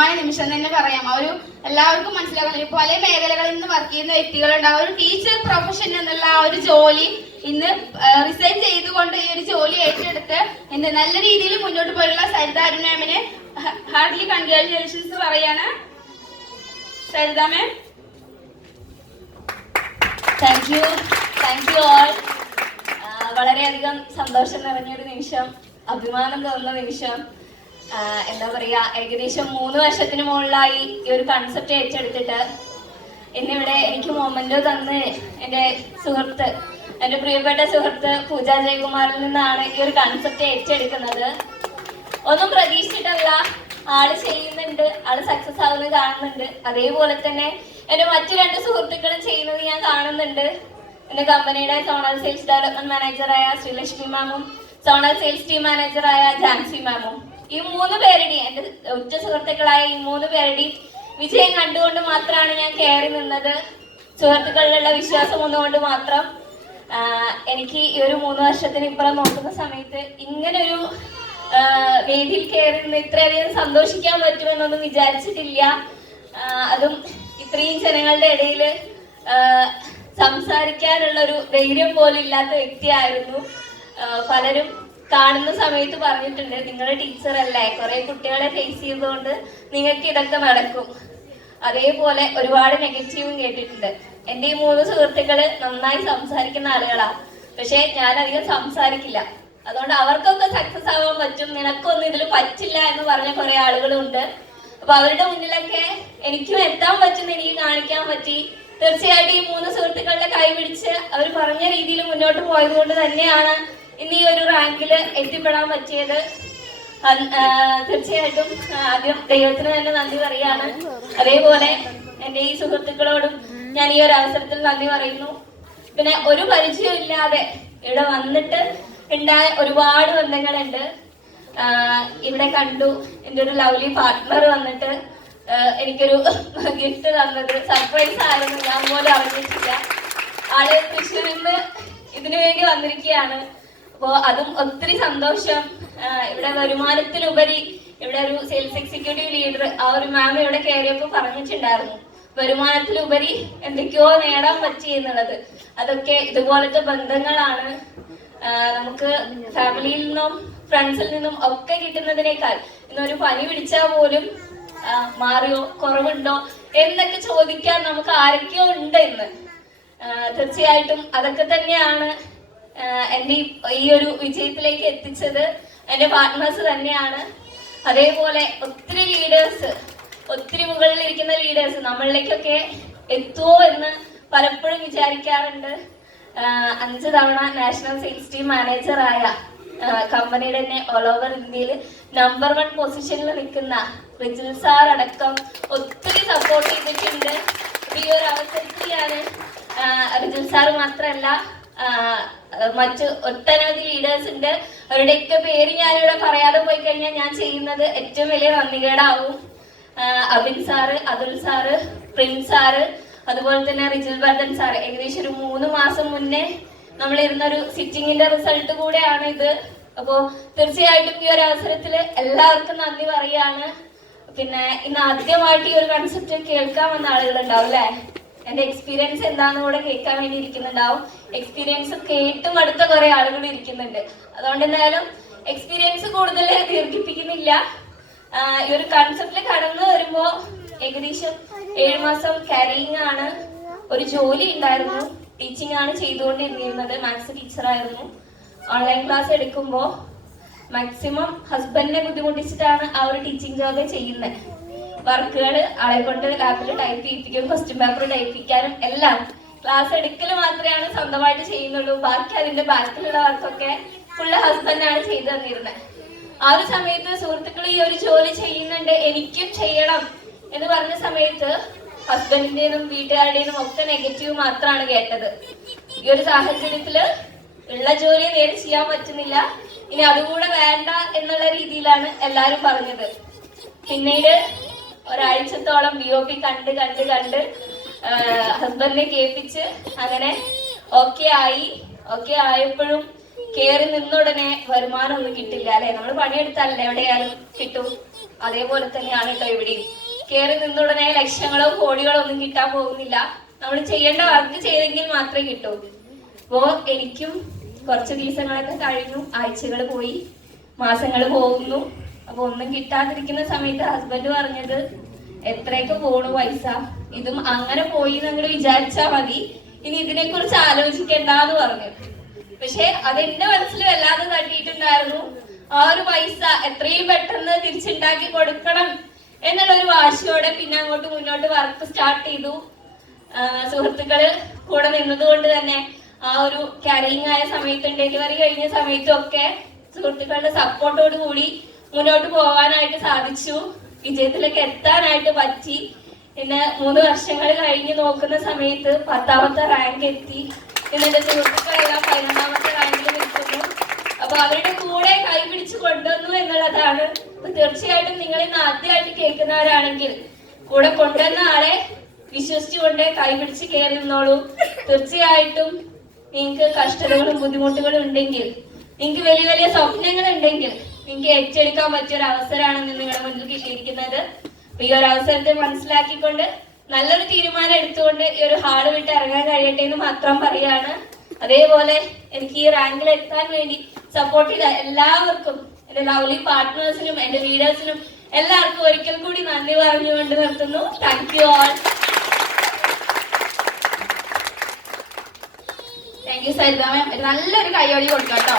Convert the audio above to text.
അഭിമാന നിമിഷം തന്നെ പറയാം. എല്ലാവർക്കും മനസ്സിലാക്കുന്ന പല മേഖലകളിൽ നിന്ന് വർക്ക് ചെയ്യുന്ന വ്യക്തികളുണ്ടാവും. ഒരു ടീച്ചർ പ്രൊഫഷൻ എന്നുള്ള ആ ഒരു ജോലി ഇന്ന് റിസൈൻ ചെയ്തുകൊണ്ട് ഈ ഒരു ജോലി ഏറ്റെടുത്ത് നല്ല രീതിയിൽ മുന്നോട്ട് പോയുള്ള സരിത അരുൺ മാമിന് ഹാർട്ട്ലി കൺഗ്രാജുലേഷൻസ് പറയാണ്. സരിത മാം, താങ്ക് യു ഓൾ. വളരെയധികം സന്തോഷം നിറഞ്ഞൊരു നിമിഷം, അഭിമാനം തോന്നുന്ന നിമിഷം. എന്താ പറയാ, ഏകദേശം 3 വർഷത്തിന് മുകളിലായി ഈ ഒരു കൺസെപ്റ്റ് ഏറ്റെടുത്തിട്ട് ഇന്നിവിടെ എനിക്ക് മൊമെന്റോ തന്ന് എൻ്റെ പ്രിയപ്പെട്ട സുഹൃത്ത് പൂജ ജയകുമാറിൽ നിന്നാണ് ഈ ഒരു കൺസെപ്റ്റ് ഏറ്റെടുക്കുന്നത്. ഒന്നും പ്രതീക്ഷിച്ചിട്ടല്ല, ആള് ചെയ്യുന്നുണ്ട്, ആള് സക്സസ് ആവുന്നത് കാണുന്നുണ്ട്. അതേപോലെ തന്നെ എൻ്റെ മറ്റു 2 സുഹൃത്തുക്കളും ചെയ്യുന്നത് ഞാൻ കാണുന്നുണ്ട്. എൻ്റെ കമ്പനിയുടെ സോണൽ സെയിൽസ് ഡെവലപ്മെന്റ് മാനേജറായ ശ്രീലക്ഷ്മി മാമും സോണൽ സെയിൽസ് ടീം മാനേജറായ ജാൻസി മാമും, ഈ 3 പേരുടെയും എൻ്റെ ഉറ്റ സുഹൃത്തുക്കളായ ഈ 3 പേരുടെയും വിജയം കണ്ടുകൊണ്ട് മാത്രമാണ് ഞാൻ കയറി നിന്നത്. സുഹൃത്തുക്കളിലുള്ള വിശ്വാസം ഒന്നുകൊണ്ട് മാത്രം. എനിക്ക് ഈ ഒരു 3 വർഷത്തിന് ഇപ്പുറം നോക്കുന്ന സമയത്ത് ഇങ്ങനൊരു വേദിയിൽ കയറി നിന്ന് ഇത്രയധികം സന്തോഷിക്കാൻ പറ്റുമെന്നൊന്നും വിചാരിച്ചിട്ടില്ല. അതും ഇത്രയും ജനങ്ങളുടെ ഇടയിൽ സംസാരിക്കാനുള്ള ഒരു ധൈര്യം പോലും ഇല്ലാത്ത വ്യക്തിയായിരുന്നു. പലരും കാണുന്ന സമയത്ത് പറഞ്ഞിട്ടുണ്ട്, നിങ്ങളുടെ ടീച്ചറല്ലേ, കുറെ കുട്ടികളെ ഫേസ് ചെയ്തുകൊണ്ട് നിങ്ങൾക്ക് ഇതൊക്കെ നടക്കും. അതേപോലെ ഒരുപാട് നെഗറ്റീവും കേട്ടിട്ടുണ്ട്. എൻ്റെ ഈ 3 സുഹൃത്തുക്കള് നന്നായി സംസാരിക്കുന്ന ആളുകളാണ്, പക്ഷെ ഞാൻ അധികം സംസാരിക്കില്ല. അതുകൊണ്ട് അവർക്കൊക്കെ സക്സസ് ആവാൻ പറ്റും, നിനക്കൊന്നും ഇതിൽ പറ്റില്ല എന്ന് പറഞ്ഞ കുറെ ആളുകളുണ്ട്. അപ്പൊ അവരുടെ മുന്നിലൊക്കെ എനിക്കും എത്താൻ പറ്റുന്ന എനിക്ക് കാണിക്കാൻ പറ്റി. തീർച്ചയായിട്ടും ഈ 3 സുഹൃത്തുക്കളുടെ കൈ പിടിച്ച് അവർ പറഞ്ഞ രീതിയിൽ മുന്നോട്ട് പോയത് കൊണ്ട് തന്നെയാണ് ഇന്ന് ഈ ഒരു റാങ്കിൽ എത്തിപ്പെടാൻ പറ്റിയത്. തീർച്ചയായിട്ടും ആദ്യം ദൈവത്തിന് തന്നെ നന്ദി പറയാണ്. അതേപോലെ എൻ്റെ ഈ സുഹൃത്തുക്കളോടും ഞാൻ ഈ ഒരു അവസരത്തിൽ നന്ദി പറയുന്നു. പിന്നെ ഒരു പരിചയം ഇല്ലാതെ ഇവിടെ വന്നിട്ട് ഉണ്ടായ ഒരുപാട് ബന്ധങ്ങളുണ്ട്. ഇവിടെ കണ്ടു, എൻ്റെ ഒരു ലവ്ലി പാർട്ട്ണർ വന്നിട്ട് എനിക്കൊരു ഗിഫ്റ്റ് തന്നത് സർപ്രൈസ് ആയിരുന്നു, ഞാൻ പോലും അറിഞ്ഞിട്ടില്ല. ആള് തൃശ്ശൂരിൽ നിന്ന് ഇതിനു വേണ്ടി വന്നിരിക്കുകയാണ്. അപ്പോൾ അതും ഒത്തിരി സന്തോഷം. ഇവിടെ വരുമാനത്തിലുപരി ഇവിടെ ഒരു സെയിൽസ് എക്സിക്യൂട്ടീവ് ലീഡർ ആ ഒരു മാം ഇവിടെ കയറിയപ്പോൾ പറഞ്ഞിട്ടുണ്ടായിരുന്നു, വരുമാനത്തിലുപരി എന്തൊക്കെയോ നേടാൻ പറ്റി എന്നുള്ളത്. അതൊക്കെ ഇതുപോലത്തെ ബന്ധങ്ങളാണ്. നമുക്ക് ഫാമിലിയിൽ നിന്നും ഫ്രണ്ട്സിൽ നിന്നും ഒക്കെ കിട്ടുന്നതിനേക്കാൾ ഇന്നൊരു പനി പിടിച്ചാൽ പോലും മാറിയോ, കുറവുണ്ടോ എന്നൊക്കെ ചോദിക്കാൻ നമുക്ക് ആരൊക്കെയോ ഉണ്ട് ഇന്ന്. തീർച്ചയായിട്ടും അതൊക്കെ തന്നെയാണ് എൻ്റെ ഈ ഒരു വിജയത്തിലേക്ക് എത്തിച്ചത്. എൻ്റെ പാർട്ട്നേഴ്സ് തന്നെയാണ്. അതേപോലെ ഒത്തിരി ലീഡേഴ്സ്, ഒത്തിരി മുകളിലിരിക്കുന്ന ലീഡേഴ്സ് നമ്മളിലേക്കൊക്കെ എത്തുമോ എന്ന് പലപ്പോഴും വിചാരിക്കാറുണ്ട്. 5 തവണ നാഷണൽ സെയിൽസ് ടീം മാനേജറായ കമ്പനിയുടെ തന്നെ ഓൾ ഓവർ ഇന്ത്യയിൽ നമ്പർ 1 പൊസിഷനിൽ നിൽക്കുന്ന റിജിൽ സാർ അടക്കം ഒത്തിരി സപ്പോർട്ട് ചെയ്തിട്ടുണ്ട്. ഈ ഒരു അവസരത്തിൽ ഞാൻ റിജിൽ സാർ മാത്രമല്ല, മറ്റ് ഒട്ടനവധി ലീഡേഴ്സ് ഉണ്ട്. അവരുടെയൊക്കെ പേര് ഞാനിവിടെ പറയാതെ പോയി കഴിഞ്ഞാൽ ഞാൻ ചെയ്യുന്നത് ഏറ്റവും വലിയ നന്ദികേടാവും. Abin sir, Athul sir, Prince sir, അതുപോലെ തന്നെ റിജിൽ വർദ്ധൻ സാറ്. ഏകദേശം ഒരു 3 മാസം മുന്നേ നമ്മളിരുന്നൊരു സിറ്റിങ്ങിന്റെ റിസൾട്ട് കൂടെയാണ് ഇത്. അപ്പോൾ തീർച്ചയായിട്ടും ഈ ഒരു അവസരത്തിൽ എല്ലാവർക്കും നന്ദി പറയാണ്. പിന്നെ ഇന്ന് ആദ്യമായിട്ട് ഈ ഒരു കൺസെപ്റ്റ് കേൾക്കാൻ വന്ന ആളുകളുണ്ടാവും അല്ലെ. എന്റെ എക്സ്പീരിയൻസ് എന്താണെന്ന് കൂടെ കേൾക്കാൻ വേണ്ടി ഇരിക്കുന്നുണ്ടാവും. എക്സ്പീരിയൻസ് കേട്ടും അടുത്ത കുറെ ആളുകൾ ഇരിക്കുന്നുണ്ട്. അതുകൊണ്ട് എന്തായാലും എക്സ്പീരിയൻസ് കൂടുതൽ ദീർഘിപ്പിക്കുന്നില്ല. ഈ ഒരു കൺസെപ്റ്റിൽ കടന്നു വരുമ്പോ ഏകദേശം 7 മാസം കാരിയിങ് ആണ്. ഒരു ജോലി ഉണ്ടായിരുന്നു, ടീച്ചിങ് ആണ് ചെയ്തുകൊണ്ടിരുന്നിരുന്നത്, മാത്സ് ടീച്ചറായിരുന്നു. ഓൺലൈൻ ക്ലാസ് എടുക്കുമ്പോൾ മാക്സിമം ഹസ്ബൻഡിനെ ബുദ്ധിമുട്ടിച്ചിട്ടാണ് ആ ഒരു ടീച്ചിങ് ജോബ് ചെയ്യുന്നത്. വർക്കുകൾ ആളെ കൊണ്ട് ലാപ്പിൽ ടൈപ്പ് ചെയ്യിപ്പിക്കും, ക്വസ്റ്റ്യൻ പേപ്പർ ടൈപ്പിക്കാനും എല്ലാം. ക്ലാസ് എടുക്കൽ മാത്രമാണ് സ്വന്തമായിട്ട് ചെയ്യുന്നുള്ളൂ. ബാക്കി അതിന്റെ ബാക്കിലുള്ള വർക്കൊക്കെ ഫുള്ള് ഹസ്ബൻഡാണ് ചെയ്തു തന്നിരുന്നത്. ആ ഒരു സമയത്ത് സുഹൃത്തുക്കൾ ഈ ഒരു ജോലി ചെയ്യുന്നുണ്ട്, എനിക്കും ചെയ്യണം എന്ന് പറഞ്ഞ സമയത്ത് ഹസ്ബൻഡിന്റെയും വീട്ടുകാരുടെയും ഒക്കെ നെഗറ്റീവ് മാത്രമാണ് കേട്ടത്. ഈ ഒരു സാഹചര്യത്തില് ഉള്ള ജോലി നേരെ ചെയ്യാൻ പറ്റുന്നില്ല, ഇനി അതുകൂടെ വേണ്ട എന്നുള്ള രീതിയിലാണ് എല്ലാരും പറഞ്ഞത്. പിന്നീട് ഒരാഴ്ചത്തോളം BOP കണ്ട് ഹസ്ബൻഡിനെ കേൾപ്പിച്ച് അങ്ങനെ ഓക്കെ ആയപ്പോഴും കയറി നിന്നുടനെ വരുമാനം ഒന്നും കിട്ടില്ല അല്ലെ. നമ്മൾ പണിയെടുത്താലല്ലേ എവിടെയാലും കിട്ടും. അതേപോലെ തന്നെയാണ് കേട്ടോ ഇവിടെയും. കയറി നിന്നുടനെ ലക്ഷങ്ങളോ കോടികളോ ഒന്നും കിട്ടാൻ പോകുന്നില്ല. നമ്മൾ ചെയ്യേണ്ട വർക്ക് ചെയ്തെങ്കിൽ മാത്രമേ കിട്ടൂ. അപ്പോ എനിക്കും കുറച്ച് ദിവസങ്ങളൊക്കെ കഴിഞ്ഞു, ആഴ്ചകൾ പോയി, മാസങ്ങൾ പോകുന്നു. അപ്പൊ ഒന്നും കിട്ടാതിരിക്കുന്ന സമയത്ത് ഹസ്ബൻഡ് പറഞ്ഞത് എത്രയൊക്കെ പോണു പൈസ, ഇതും അങ്ങനെ പോയി നിങ്ങൾ വിചാരിച്ചാ മതി, ഇനി ഇതിനെ കുറിച്ച് ആലോചിക്കണ്ടെന്ന് പറഞ്ഞു. പക്ഷെ അതെന്റെ മനസ്സിൽ വല്ലാതെ തട്ടിയിട്ടുണ്ടായിരുന്നു. ആ ഒരു പൈസ എത്രയും പെട്ടെന്ന് തിരിച്ചുണ്ടാക്കി കൊടുക്കണം എന്നുള്ള ഒരു വാശിയോടെ പിന്നെ അങ്ങോട്ട് മുന്നോട്ട് വർക്ക് സ്റ്റാർട്ട് ചെയ്തു. സുഹൃത്തുക്കള് കൂടെ നിന്നതുകൊണ്ട് തന്നെ ആ ഒരു ക്യാരിങ് ആയ സമയത്തും ഡെലിവറി കഴിഞ്ഞ സമയത്തും ഒക്കെ സുഹൃത്തുക്കളുടെ സപ്പോർട്ടോട് കൂടി മുന്നോട്ട് പോകാനായിട്ട് സാധിച്ചു. വിജയത്തിലേക്ക് എത്താനായിട്ട് പറ്റി. പിന്നെ 3 വർഷങ്ങൾ കഴിഞ്ഞ് നോക്കുന്ന സമയത്ത് 10ാമത്തെ റാങ്ക് എത്തി. എന്റെ സുഹൃത്തുക്കളെല്ലാം 11ാമത്തെ റാങ്കിൽ നിൽക്കുന്നു. അപ്പൊ അവരുടെ കൂടെ കൈപിടിച്ച് കൊണ്ടുവന്നു എന്നുള്ളതാണ്. അപ്പൊ തീർച്ചയായിട്ടും നിങ്ങൾ ഇന്ന് ആദ്യമായിട്ട് കേൾക്കുന്നവരാണെങ്കിൽ കൂടെ കൊണ്ടുവന്ന ആളെ വിശ്വസിച്ചുകൊണ്ട് കൈപിടിച്ച് കയറി നിന്നോളൂ. തീർച്ചയായിട്ടും നിങ്ങൾക്ക് കഷ്ടതകളും ബുദ്ധിമുട്ടുകളും ഉണ്ടെങ്കിൽ, നിങ്ങൾക്ക് വലിയ വലിയ സ്വപ്നങ്ങൾ ഉണ്ടെങ്കിൽ നിങ്ങൾക്ക് ഏറ്റെടുക്കാൻ പറ്റിയ ഒരു അവസരമാണ് നിങ്ങളുടെ മുന്നിൽ കിട്ടിയിരിക്കുന്നത്. ഈ ഒരു അവസരത്തെ മനസ്സിലാക്കിക്കൊണ്ട് നല്ലൊരു തീരുമാനം എടുത്തുകൊണ്ട് ഈ ഒരു ഹാള് വിട്ട് ഇറങ്ങാൻ കഴിയട്ടെ എന്ന് മാത്രം പറയാണ്. അതേപോലെ എനിക്ക് ഈ റാങ്കിൽ എത്താൻ വേണ്ടി സപ്പോർട്ട് ചെയ്ത എല്ലാവർക്കും, എന്റെ ലവ്ലി പാർട്ട്നേഴ്സിനും എന്റെ ലീഡേഴ്സിനും എല്ലാവർക്കും ഒരിക്കൽ കൂടി നന്ദി പറഞ്ഞുകൊണ്ട് നിർത്തുന്നു. Thank you all. Thank you Saritha ma'am. നല്ലൊരു കൈയടി കൊടുക്കാം കേട്ടോ.